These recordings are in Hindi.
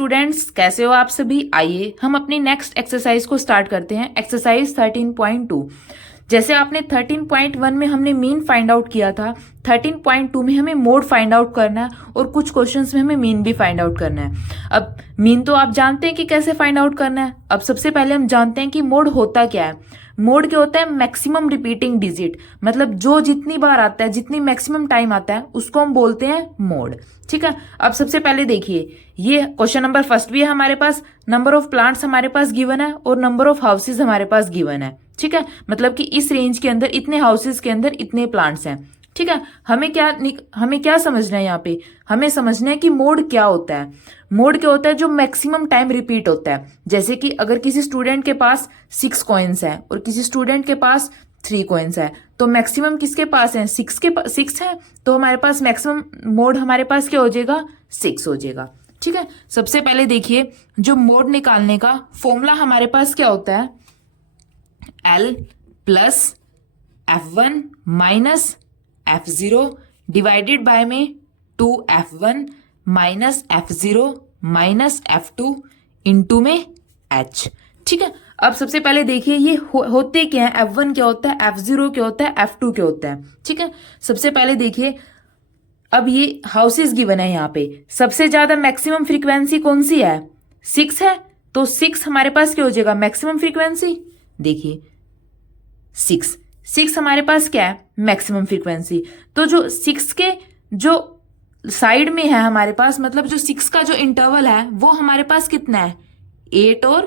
स्टूडेंट्स, कैसे हो आप सभी। आइए हम अपनी नेक्स्ट एक्सरसाइज को स्टार्ट करते हैं। एक्सरसाइज 13.2। जैसे आपने 13.1 में हमने मीन फाइंड आउट किया था, 13.2 में हमें मोड फाइंड आउट करना है और कुछ क्वेश्चंस में हमें मीन भी फाइंड आउट करना है। अब मीन तो आप जानते हैं कि कैसे फाइंड आउट करना है। अब सबसे पहले हम जानते हैं कि मोड होता क्या है। मोड क्या होता है? मैक्सिमम रिपीटिंग डिजिट, मतलब जो जितनी बार आता है, जितनी मैक्सिमम टाइम आता है, उसको हम बोलते हैं मोड। ठीक है। अब सबसे पहले देखिए, ये क्वेश्चन नंबर फर्स्ट भी है हमारे पास। नंबर ऑफ प्लांट्स हमारे पास गिवन है और नंबर ऑफ हाउसेज हमारे पास गिवन है। ठीक है, मतलब कि इस रेंज के अंदर इतने हाउसेज के अंदर इतने प्लांट्स हैं। ठीक है। हमें क्या समझना है यहाँ पे? हमें समझना है कि मोड क्या होता है। मोड क्या होता है? जो मैक्सिमम टाइम रिपीट होता है। जैसे कि अगर किसी स्टूडेंट के पास 6 कॉइन्स है और किसी स्टूडेंट के पास 3 कॉइन्स है, तो मैक्सिमम किसके पास है? 6 है, तो हमारे पास मैक्सिमम मोड हमारे पास क्या हो जाएगा? 6 हो जाएगा। ठीक है। सबसे पहले देखिए, जो मोड निकालने का फॉर्मूला हमारे पास क्या होता है? L plus F1 minus F0 divided by में 2F1 minus F0 minus F2 into में H। ठीक है। अब सबसे पहले देखिए ये होते क्या है? F1 क्या होता है, F0 क्या होता है, F2 क्या होता है। ठीक है। सबसे पहले देखिए, अब ये हाउसेस गिवन है। यहाँ पे सबसे ज्यादा मैक्सिमम फ्रीक्वेंसी कौन सी है? 6 है, तो 6 हमारे पास क्या हो जाएगा? Maximum frequency. देखिए 6 हमारे पास क्या है? Maximum frequency. तो जो 6 के जो साइड में है हमारे पास, मतलब जो 6 का जो इंटरवल है वो हमारे पास कितना है? 8 और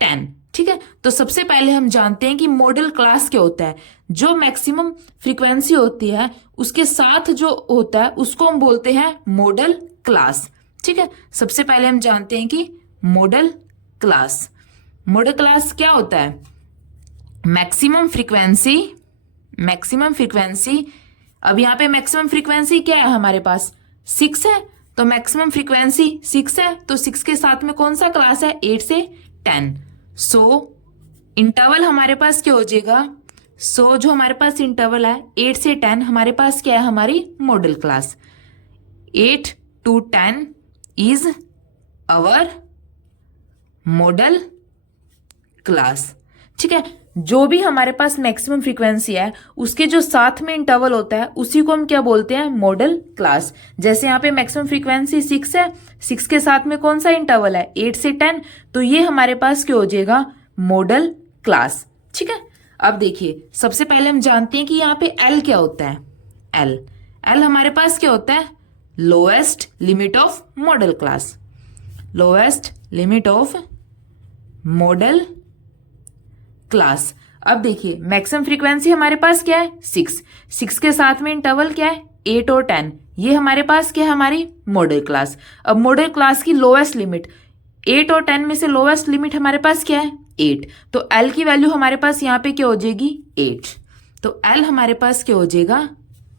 10। ठीक है। तो सबसे पहले हम जानते हैं कि मॉडल क्लास क्या होता है। जो मैक्सिमम फ्रीक्वेंसी होती है उसके साथ जो होता है उसको हम बोलते हैं मॉडल क्लास। ठीक है। सबसे पहले हम जानते हैं कि मॉडल क्लास क्या होता है? Maximum frequency. अब यहाँ पे मैक्सिमम फ्रीक्वेंसी क्या है हमारे पास? 6 है, तो मैक्सिमम फ्रीक्वेंसी 6 है, तो 6 के साथ में कौन सा क्लास है? 8 से 10। सो इंटरवल हमारे पास क्या हो जाएगा? जो हमारे पास इंटरवल है 8 से 10 हमारे पास क्या है? हमारी model class. 8 to 10 is our model class. ठीक है। जो भी हमारे पास मैक्सिमम फ्रीक्वेंसी है उसके जो साथ में इंटरवल होता है उसी को हम क्या बोलते हैं? Model class. जैसे यहाँ पे मैक्सिमम फ्रीक्वेंसी 6 है, 6 के साथ में कौन सा इंटरवल है? 8 से 10, तो ये हमारे पास क्या हो जाएगा? Model class. ठीक है। अब देखिए, सबसे पहले हम जानते हैं कि यहाँ पे एल क्या होता है। एल हमारे पास क्या होता है? Lowest limit of model class. Lowest limit of model class. अब देखिए, मैक्सिमम फ्रीक्वेंसी हमारे पास क्या है? 6 के साथ में इंटरवल क्या है? 8 और 10। ये हमारे पास क्या है? हमारी मॉडल क्लास। अब मॉडल क्लास की लोएस्ट लिमिट 8 और 10 में से लोएस्ट लिमिट हमारे पास क्या है? 8। तो L की वैल्यू हमारे पास यहाँ पे क्या हो जाएगी? 8। तो L हमारे पास क्या हो जाएगा?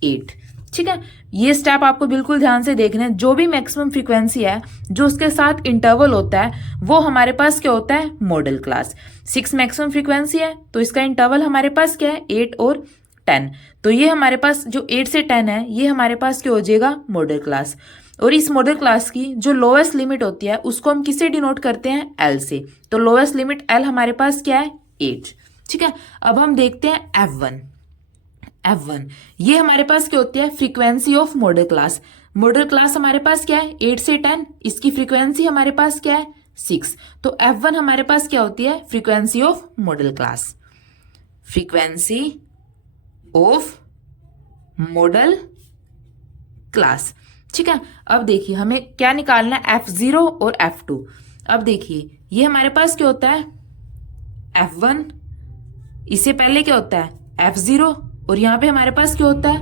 8। ठीक है। ये स्टेप आपको बिल्कुल ध्यान से देखना है। जो भी मैक्सिमम फ्रीक्वेंसी है जो उसके साथ इंटरवल होता है वो हमारे पास क्या होता है? Model class. 6 मैक्सिमम फ्रीक्वेंसी है तो इसका इंटरवल हमारे पास क्या है? 8 और 10। तो ये हमारे पास जो 8 से 10 है ये हमारे पास क्या हो जाएगा? Model class. और इस मॉडल क्लास की जो लोएस्ट लिमिट होती है उसको हम किससे डिनोट करते हैं? L से। तो लोएस्ट लिमिट L हमारे पास क्या है? 8। ठीक है। अब हम देखते हैं F1। ये हमारे पास क्या होती है? Frequency of model class. Model class हमारे पास क्या है? 8 से 10। इसकी फ्रीक्वेंसी हमारे पास क्या है? 6। तो F1 हमारे पास क्या होती है? Frequency of model class. Frequency of model class. ठीक है। अब देखिए, हमें क्या निकालना है? F0 और F2। अब देखिए, ये हमारे पास क्या होता है? F1, इससे पहले क्या होता है? F0, और यहां पे हमारे पास क्या होता है?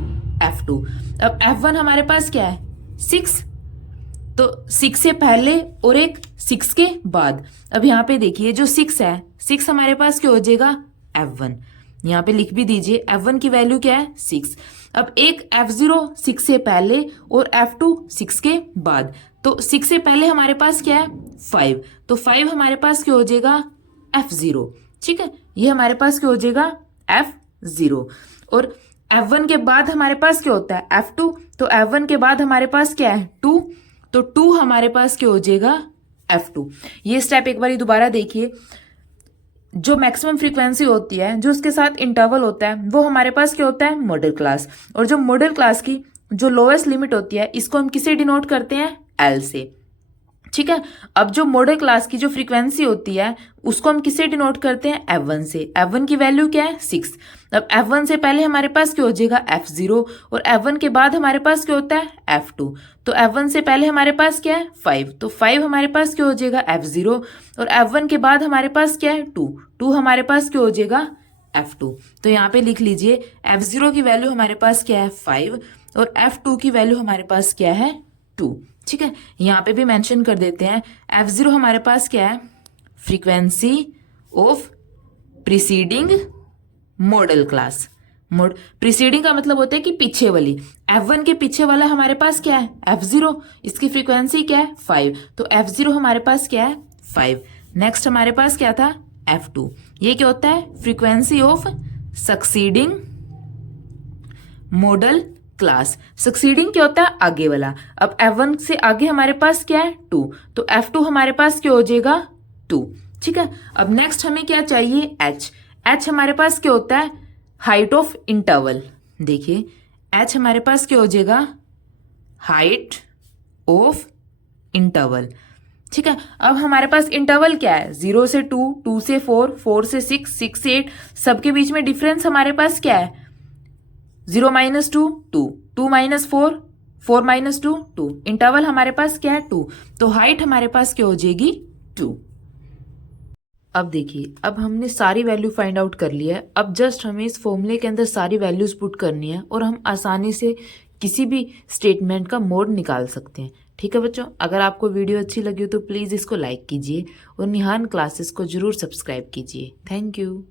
F2। अब F1 हमारे पास क्या है? 6। तो 6 से पहले और एक 6 के बाद। अब यहाँ पे देखिए, जो 6 है, 6 हमारे पास क्या हो जाएगा? F1। यहाँ पे लिख भी दीजिए, F1 की वैल्यू क्या है? 6। अब एक F0 6 से पहले और F2 6 के बाद। तो 6 से पहले हमारे पास क्या है? 5। तो 5 हमारे पास क्या हो जाएगा? F0। ठीक है। ये हमारे पास क्या हो जाएगा? F0। और F1 के बाद हमारे पास क्या होता है? F2। तो F1 के बाद हमारे पास क्या है? 2। तो 2 हमारे पास क्या हो जाएगा? F2। ये स्टेप एक बार दोबारा देखिए। जो मैक्सिमम फ्रीक्वेंसी होती है जो उसके साथ इंटरवल होता है वो हमारे पास क्या होता है, मॉडल क्लास। और जो मॉडल क्लास की जो लोएस्ट लिमिट होती है इसको हम किसे डिनोट करते हैं, L से। ठीक है, अब जो मॉडल क्लास की जो फ्रीक्वेंसी होती है उसको हम किसे डिनोट करते हैं, F1 से। F1 की वैल्यू क्या है, 6। अब F1 से पहले हमारे पास क्या हो जाएगा, F0, और F1 के बाद हमारे पास क्या होता है, F2। तो F1 से पहले हमारे पास क्या है, 5, तो 5 हमारे पास क्या हो जाएगा, F0, और F1 के बाद हमारे पास क्या है, 2, 2 हमारे पास क्या हो जाएगा, F2। तो यहाँ पे लिख लीजिए F0 की वैल्यू हमारे पास क्या है, 5, और F2 की वैल्यू हमारे पास क्या है, 2। ठीक है, यहाँ पे भी मेंशन कर देते हैं। F0 हमारे पास क्या है, frequency of preceding model class. Preceding का मतलब होता है कि पीछे वाली। F1 के पीछे वाला हमारे पास क्या है, F0, इसकी फ्रीक्वेंसी क्या है, 5, तो F0 हमारे पास क्या है, 5। नेक्स्ट हमारे पास क्या था, F2, ये क्या होता है, frequency of succeeding model class. Succeeding क्या होता है, आगे वाला। अब F1 से आगे हमारे पास क्या है, 2, तो F2 हमारे पास क्या हो जाएगा, 2। ठीक है, अब नेक्स्ट हमें क्या चाहिए, H हमारे पास क्या होता है, हाइट ऑफ इंटरवल। देखिए H हमारे पास क्या हो जाएगा, हाइट ऑफ इंटरवल। ठीक है, अब हमारे पास इंटरवल क्या है, 0 से 2, 2 से 4, 4 से 6, 6 से 8, सबके बीच में डिफरेंस हमारे पास क्या है, 0 - 2, 2, 2 - 4, 4 - 2, 2, इंटरवल हमारे पास क्या है, 2, तो हाइट हमारे पास क्या हो जाएगी, 2। अब देखिए, अब हमने सारी वैल्यू फाइंड आउट कर लिया है। अब जस्ट हमें इस फॉर्मूले के अंदर सारी वैल्यूज पुट करनी है और हम आसानी से किसी भी स्टेटमेंट का मोड निकाल सकते हैं। ठीक है बच्चों, अगर आपको वीडियो अच्छी लगी हो तो प्लीज़ इसको लाइक कीजिए और निहान क्लासेस को जरूर सब्सक्राइब कीजिए। Thank you.